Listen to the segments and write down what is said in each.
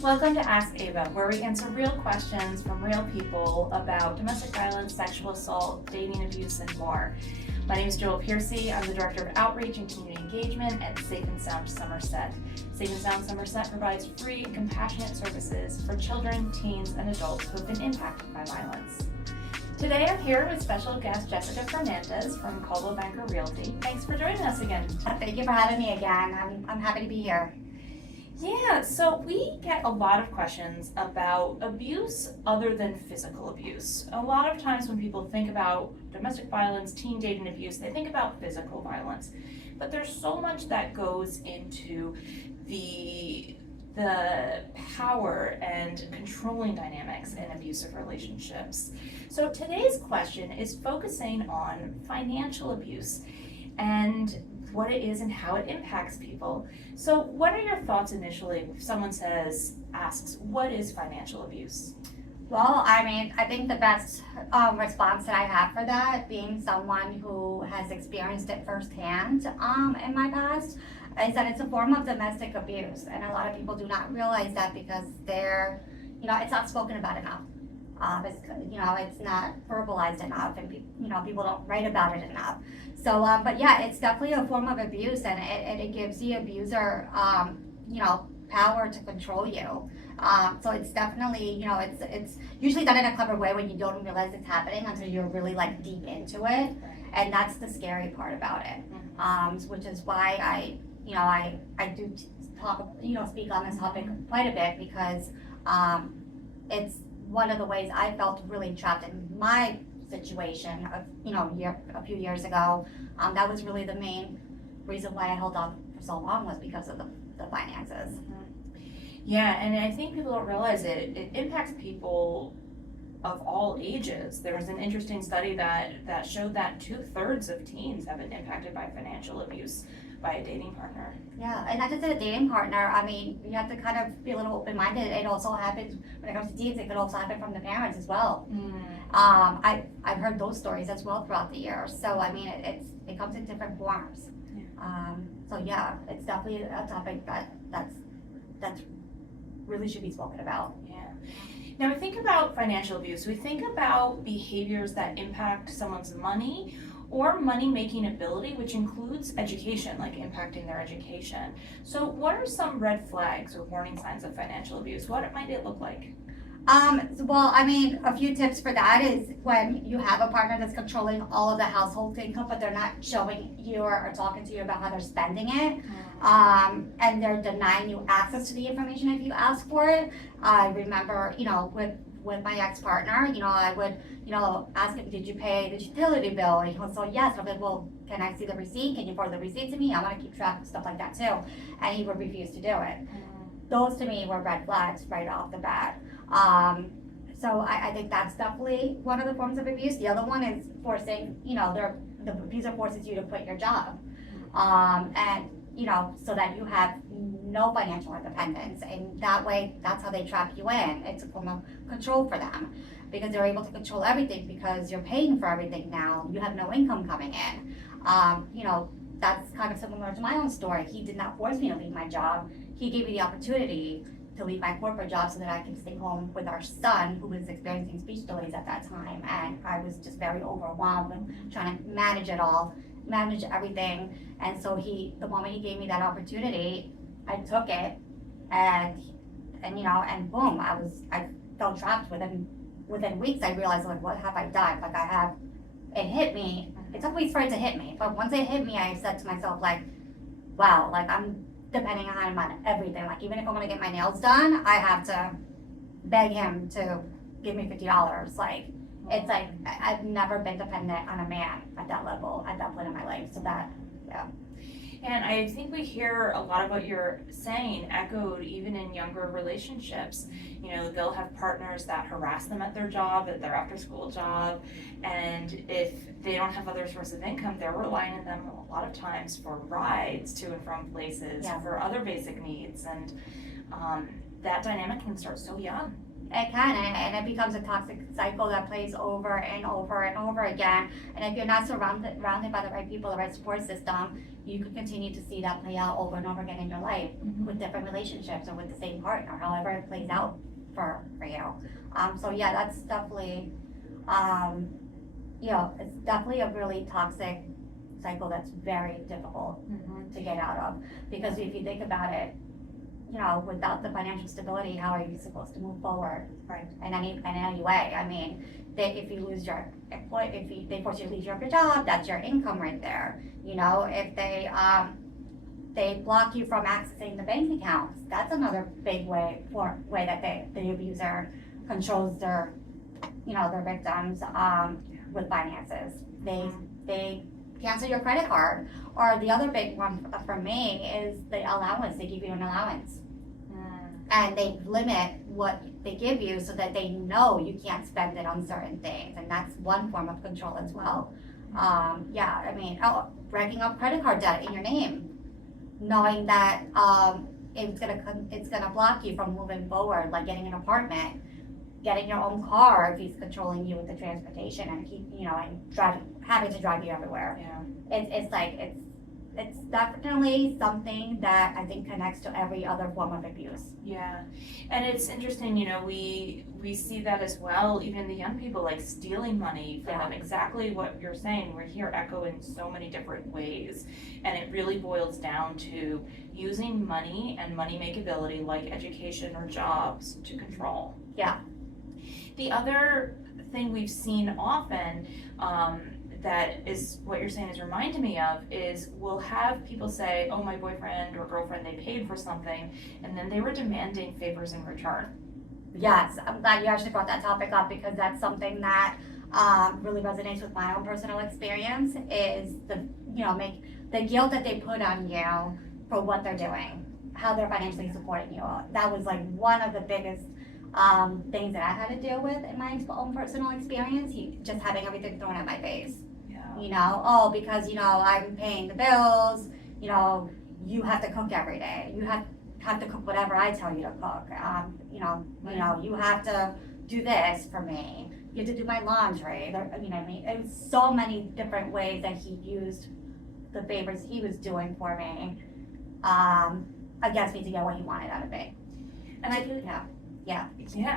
Welcome to Ask Ava, where we answer real questions from real people about domestic violence, sexual assault, dating abuse, and more. My name is Joel Piercy. I'm the Director of Outreach and Community Engagement at Safe and Sound Somerset. Safe and Sound Somerset provides free and compassionate services for children, teens, and adults who have been impacted by violence. Today I'm here with special guest Jessica Fernandez from Coldwell Banker Realty. Thanks for joining us again. Thank you for having me again. I'm happy to be here. Yeah, so we get a lot of questions about abuse other than physical abuse. A lot of times when people think about domestic violence, teen dating abuse, they think about physical violence. But there's so much that goes into the power and controlling dynamics in abusive relationships. So today's question is focusing on financial abuse and what it is and how it impacts people. So what are your thoughts initially if someone asks, what is financial abuse? Well, I think the best response that I have for that, being someone who has experienced it firsthand in my past, is that it's a form of domestic abuse. And a lot of people do not realize that because it's not spoken about enough. It's not verbalized enough, and people don't write about it enough. So, but yeah, it's definitely a form of abuse, and it gives the abuser, power to control you. So it's definitely, it's usually done in a clever way when you don't realize it's happening until you're really like deep into it, and that's the scary part about it. Which is why I do speak on this topic quite a bit because it's one of the ways I felt really trapped in my situation a few years ago. That was really the main reason why I held on for so long, was because of the finances. Yeah, and I think people don't realize it impacts people of all ages. There was an interesting study that showed that 2/3 of teens have been impacted by financial abuse by a dating partner. Yeah, and not just a dating partner. You have to kind of be a little open-minded. It also happens when it comes to teens. It could also happen from the parents as well. I've heard those stories as well throughout the years. So it comes in different forms. Yeah. It's definitely a topic that's really should be spoken about. Yeah. Now we think about financial abuse. We think about behaviors that impact someone's money or money-making ability, which includes education, like impacting their education. So what are some red flags or warning signs of financial abuse? What might it look like? A few tips for that is when you have a partner that's controlling all of the household income, but they're not showing you or talking to you about how they're spending it, and they're denying you access to the information if you ask for it. I remember, with my ex-partner, I would, ask him, did you pay the utility bill? And he would say, yes. I'm like, well, can I see the receipt? Can you forward the receipt to me? I want to keep track of stuff like that too. And he would refuse to do it. Those to me were red flags right off the bat. So I think that's definitely one of the forms of abuse. The other one is forcing, the abuser forces you to quit your job. So that you have no financial independence. And that way, that's how they trap you in. It's a form of control for them because they're able to control everything because you're paying for everything now. You have no income coming in. That's kind of similar to my own story. He did not force me to leave my job. He gave me the opportunity to leave my corporate job so that I could stay home with our son, who was experiencing speech delays at that time. And I was just very overwhelmed and trying to manage it all, manage everything. And so the moment he gave me that opportunity, I took it, and boom, I felt trapped. Within weeks, I realized, like, what have I done? It hit me. It took weeks for it to hit me, but once it hit me, I said to myself, like, wow, like, I'm depending on him on everything. Like, even if I want to get my nails done, I have to beg him to give me $50. Like, it's like I've never been dependent on a man at that level, at that point in my life. So that, yeah. And I think we hear a lot of what you're saying echoed even in younger relationships. They'll have partners that harass them at their job, at their after-school job, and if they don't have other sources of income, they're relying on them a lot of times for rides to and from places, for other basic needs, and that dynamic can start so young. It can, and it becomes a toxic cycle that plays over and over and over again. And if you're not surrounded by the right people, the right support system, you could continue to see that play out over and over again in your life with different relationships or with the same partner, however it plays out for you. So yeah, that's definitely, it's definitely a really toxic cycle that's very difficult to get out of. Because if you think about it, without the financial stability, how are you supposed to move forward? Right. In any way. I mean, if you lose your they force you to leave your job, that's your income right there. If they block you from accessing the bank accounts, that's another big way that the abuser controls their victims with finances. They cancel your credit card. Or the other big one for me is the allowance. They give you an allowance. And they limit what they give you so that they know you can't spend it on certain things. And that's one form of control as well. Racking up credit card debt in your name, knowing that it's gonna block you from moving forward, like getting an apartment, getting your own car if he's controlling you with the transportation and having to drive you everywhere. Yeah. It's definitely something that I think connects to every other form of abuse. Yeah, and it's interesting, we see that as well, even the young people, like stealing money from them, exactly what you're saying. We're here echo in so many different ways, and it really boils down to using money and money makeability, like education or jobs, to control. Yeah. The other thing we've seen often, that is what you're saying is reminding me of, is we'll have people say, oh, my boyfriend or girlfriend, they paid for something, and then they were demanding favors in return. Yes, I'm glad you actually brought that topic up, because that's something that really resonates with my own personal experience, is the guilt that they put on you for what they're doing, how they're financially supporting you. That was like one of the biggest things that I had to deal with in my own personal experience, just having everything thrown at my face. Because I'm paying the bills, you have to cook every day, you have to cook whatever I tell you to cook, you have to do this for me, you have to do my laundry. It was so many different ways that he used the favors he was doing for me against me to get what he wanted out of me. And I could, yeah,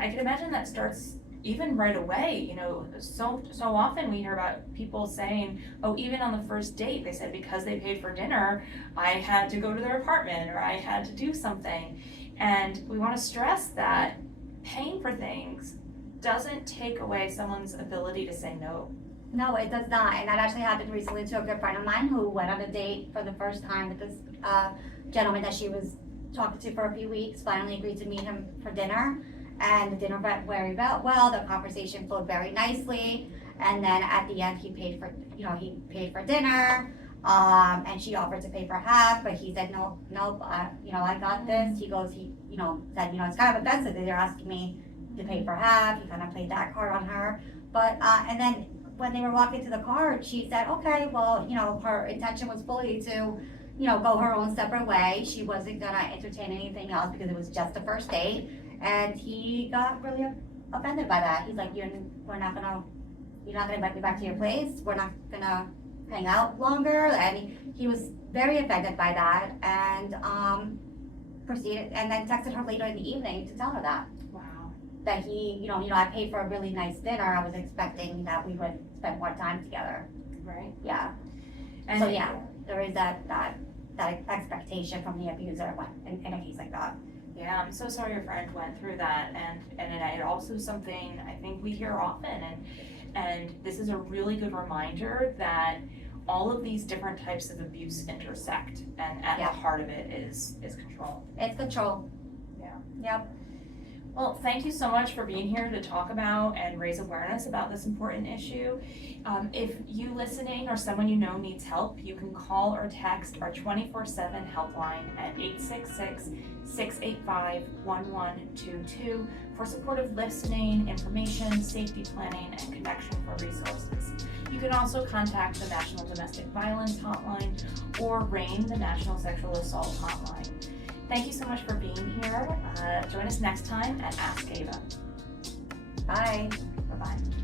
I can imagine that starts even right away. So often we hear about people saying, oh, even on the first date, they said because they paid for dinner, I had to go to their apartment, or I had to do something. And we want to stress that paying for things doesn't take away someone's ability to say no. No, it does not. And that actually happened recently to a good friend of mine who went on a date for the first time with this gentleman that she was talking to for a few weeks, finally agreed to meet him for dinner. And the dinner went very well. The conversation flowed very nicely. And then at the end, he paid for dinner. And she offered to pay for half, but he said, no, I got this. He said, it's kind of offensive that they're asking me to pay for half. He kind of played that card on her. But, and then when they were walking to the car, she said, okay, well, her intention was fully to, go her own separate way. She wasn't gonna entertain anything else because it was just a first date. And he got really offended by that. He's like, you're not gonna invite me back to your place. We're not gonna hang out longer. And he was very offended by that, and proceeded, and then texted her later in the evening to tell her that. Wow. That he, I paid for a really nice dinner. I was expecting that we would spend more time together. Right. Yeah. And so there is that expectation from the abuser in a case like that. Yeah, I'm so sorry your friend went through that, and it also something I think we hear often, and this is a really good reminder that all of these different types of abuse intersect, and at the heart of it is control. It's control. Yeah. Yep. Well, thank you so much for being here to talk about and raise awareness about this important issue. If you listening or someone you know needs help, you can call or text our 24/7 helpline at 866-685-1122 for supportive listening, information, safety planning, and connection for resources. You can also contact the National Domestic Violence Hotline or RAIN, the National Sexual Assault Hotline. Thank you so much for being here. Join us next time at Ask Ava. Bye. Bye-bye.